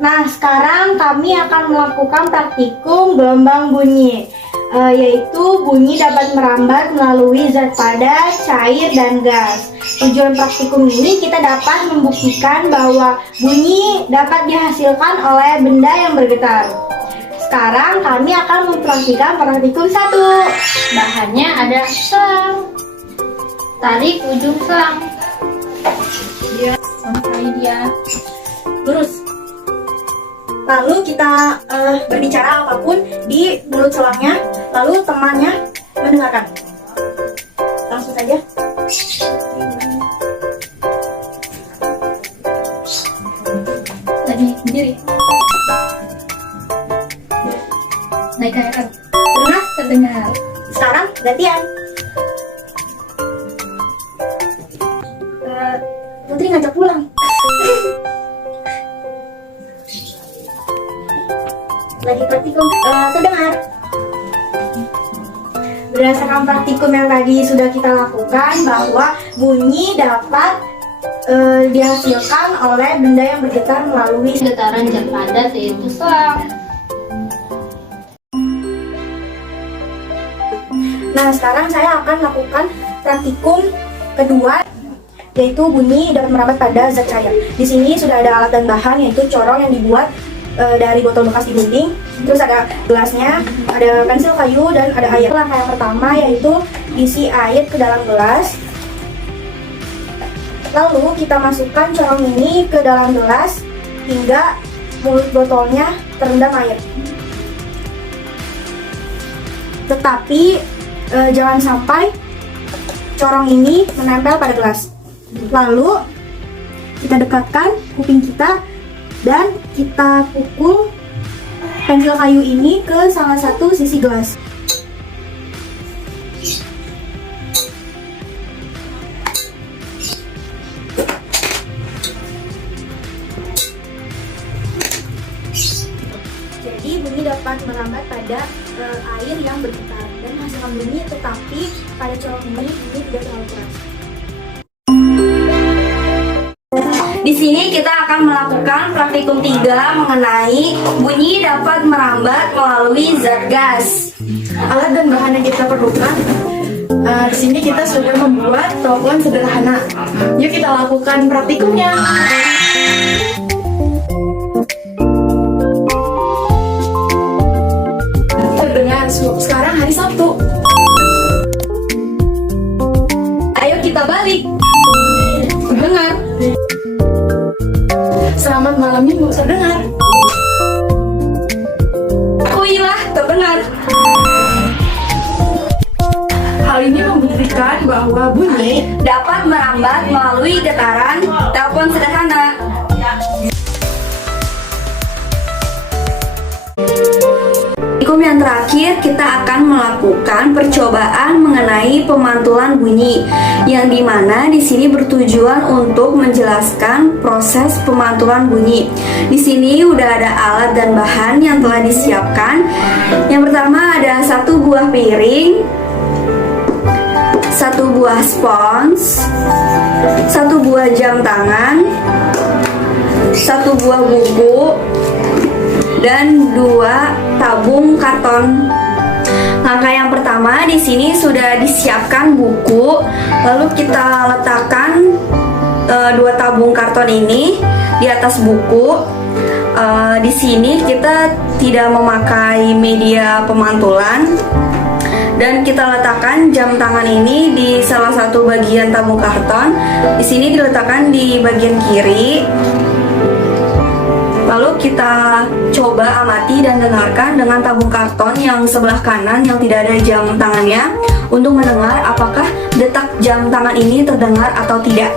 Nah, sekarang kami akan melakukan praktikum gelombang bunyi, yaitu bunyi dapat merambat melalui zat padat, cair, dan gas. Tujuan praktikum ini kita dapat membuktikan bahwa bunyi dapat dihasilkan oleh benda yang bergetar. Sekarang kami akan mempraktikkan praktikum 1. Bahannya ada selang. Tarik ujung selang. Sampai dia lurus. Lalu kita berbicara apapun di mulut selangnya, lalu temannya mendengarkan. Langsung saja. Tadi berdiri. Naik ke atas. Terdengar? Terdengar. Sekarang gantian. Putri ngajak pulang. Lagi praktikum, terdengar. Berdasarkan praktikum yang tadi sudah kita lakukan, bahwa bunyi dapat dihasilkan oleh benda yang bergetar melalui Getaran zat padat yaitu selang. Nah, sekarang saya akan lakukan praktikum kedua, yaitu bunyi dapat merambat pada zat cair. Di sini sudah ada alat dan bahan, yaitu corong yang dibuat dari botol bekas di dinding. Terus ada gelasnya, ada pensil kayu, dan ada air. Langkah yang pertama yaitu isi air ke dalam gelas. Lalu kita masukkan corong ini ke dalam gelas hingga mulut botolnya terendam air. Tetapi jangan sampai corong ini menempel pada gelas. Lalu kita dekatkan kuping kita dan kita pukul pensil kayu ini ke salah satu sisi gelas. Jadi bunyi dapat merambat pada air yang bergetar dan menghasilkan bunyi, tetapi pada corong ini bunyi tidak terlalu keras. Di sini kita akan melakukan praktikum 3 mengenai bunyi dapat merambat melalui zat gas. Alat dan bahan yang kita perlukan. Di sini kita sudah membuat telepon sederhana. Yuk kita lakukan praktikumnya. Terdengar sekarang hari Sabtu. Ayo kita balik. Terdengar. Selamat malam minggu. Terdengar. Akuilah, terdengar. Hal ini membuktikan bahwa bunyi Dapat merambat melalui getaran telepon sederhana. Praktikum yang terakhir, kita akan melakukan percobaan mengenai pemantulan bunyi, yang dimana di sini bertujuan untuk menjelaskan proses pemantulan bunyi. Di sini udah ada alat dan bahan yang telah disiapkan. Yang pertama ada 1 buah piring, 1 buah spons, 1 buah jam tangan, 1 buah buku, dan 2 tabung karton. Langkah yang pertama, di sini sudah disiapkan buku, lalu kita letakkan 2 tabung karton ini di atas buku. Di sini kita tidak memakai media pemantulan dan kita letakkan jam tangan ini di salah satu bagian tabung karton. Di sini diletakkan di bagian kiri. Lalu kita coba amati dan dengarkan dengan tabung karton yang sebelah kanan yang tidak ada jam tangannya untuk mendengar apakah detak jam tangan ini terdengar atau tidak.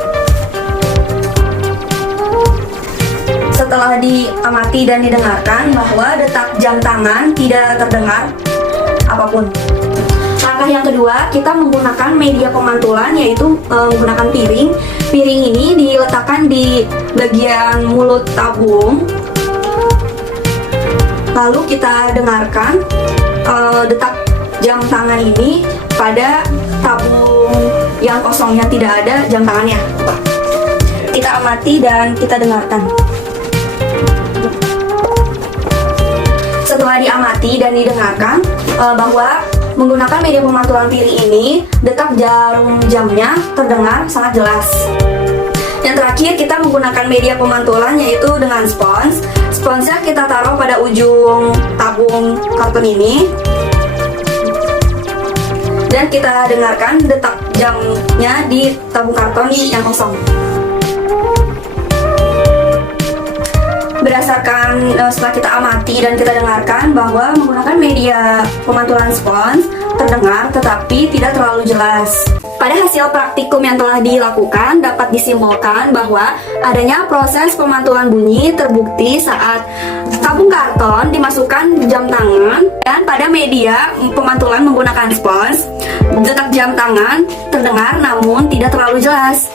Setelah diamati dan didengarkan bahwa detak jam tangan tidak terdengar apapun. Langkah yang kedua, kita menggunakan media pemantulan, yaitu menggunakan piring. Piring ini diletakkan di bagian mulut tabung. Lalu kita dengarkan detak jam tangan ini pada tabung yang kosongnya tidak ada jam tangannya. Kita amati dan kita dengarkan. setelah diamati dan didengarkan bahwa menggunakan media pemantulan pilih ini, detak jarum jamnya terdengar sangat jelas. Yang terakhir, kita menggunakan media pemantulan yaitu dengan spons. Sponsnya kita taruh pada ujung tabung karton ini. Dan kita dengarkan detak jamnya di tabung karton yang kosong. Berdasarkan setelah kita amati dan kita dengarkan bahwa menggunakan media pemantulan spons terdengar tetapi tidak terlalu jelas. Pada hasil praktikum yang telah dilakukan dapat disimpulkan bahwa adanya proses pemantulan bunyi terbukti saat tabung karton dimasukkan jam tangan dan pada media pemantulan menggunakan spons, detak jam tangan terdengar namun tidak terlalu jelas.